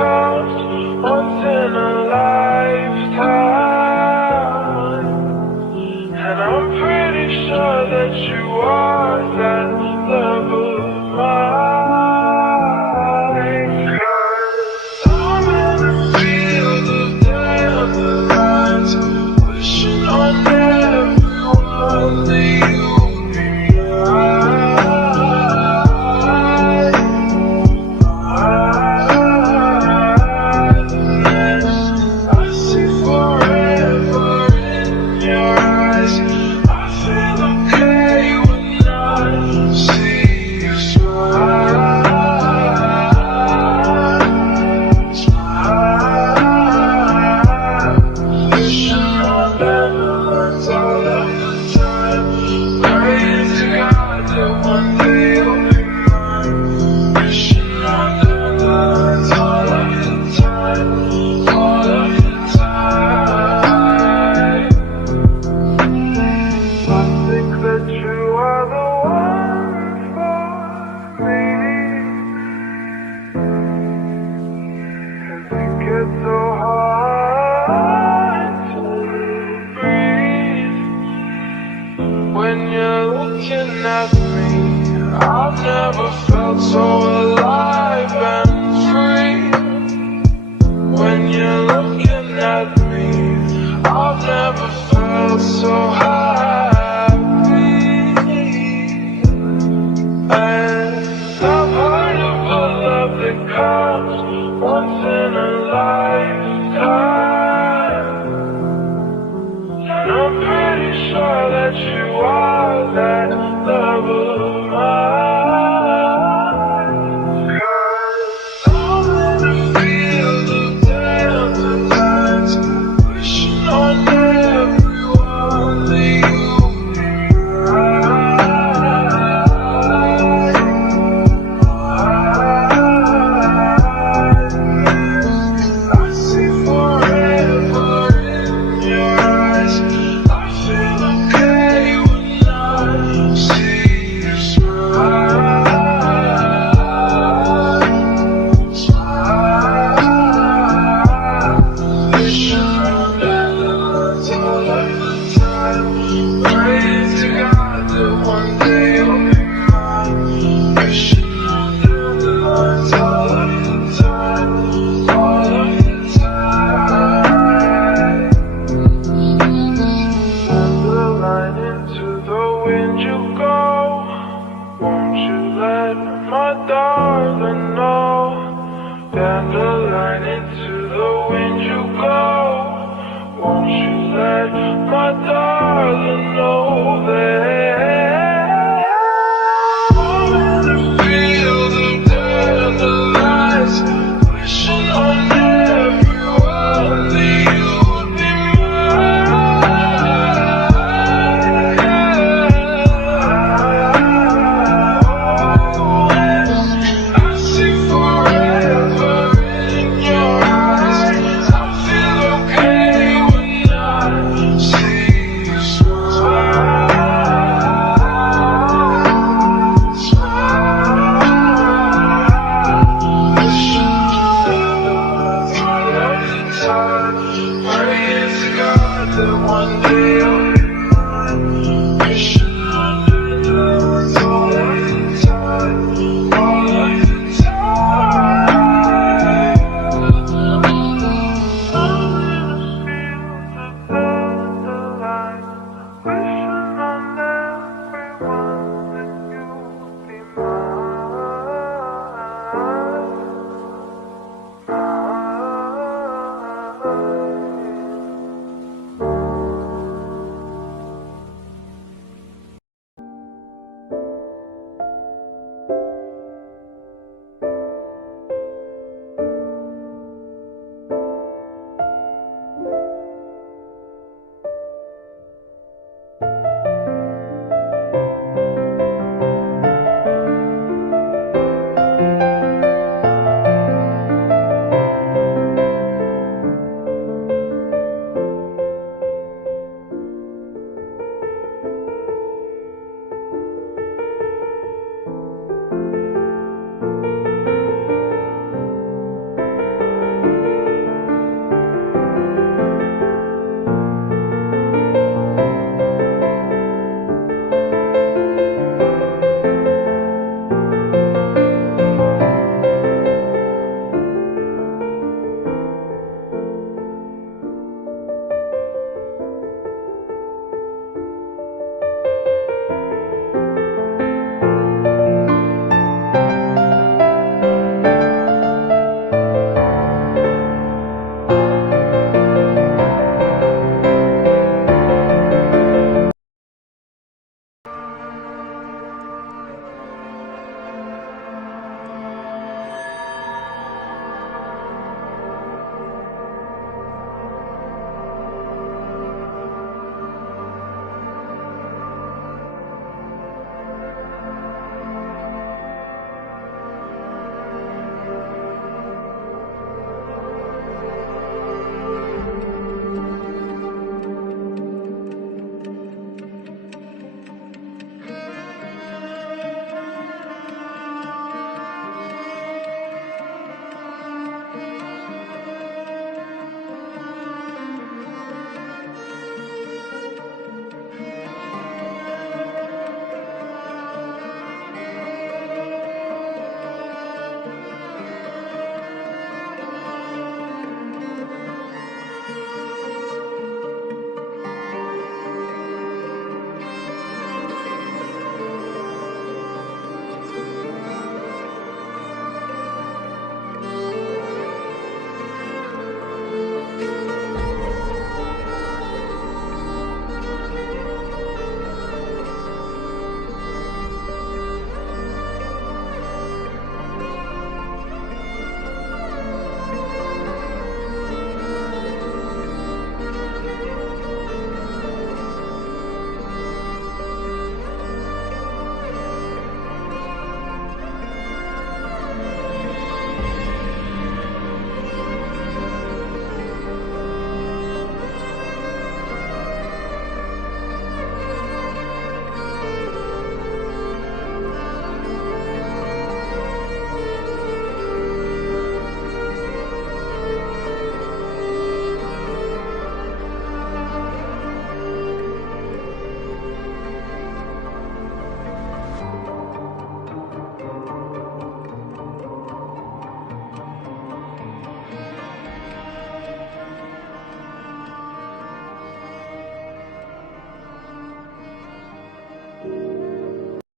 comes once in a lifetime, and I'm pretty sure that you are that love of mine. 'Cause I'm in a field of dandelions, wishing on everyone that you'd be mine. I see forever in your eyes. I feel okay when I see you smile. Wishing on dandelions all of the time, praying to God that one day you'll be mine. Wishing on dandelions all of the time, all of the time. I think that you are the one for me. Cause it gets so hard to breathe when you're looking at me. I've never felt so alive and free. When you're looking at me, I've never felt so happy. And I've heard of a love that comes once in a lifetime, and I'm pretty sure that you are that love of mine. 'Cause I'm in a field of dandelions, wishing on everyone that you'd be mine. I see forever in your eyes. I feel okay when I see you smile. Wishing on dandelions all of the time, praying to God that one day you'll be mine. Wishing on dandelions all of the time, all of the time. Dandelion, into the wind you go. Won't you let my darling know? Dandelion, into the wind you go. Won't you let my darling know that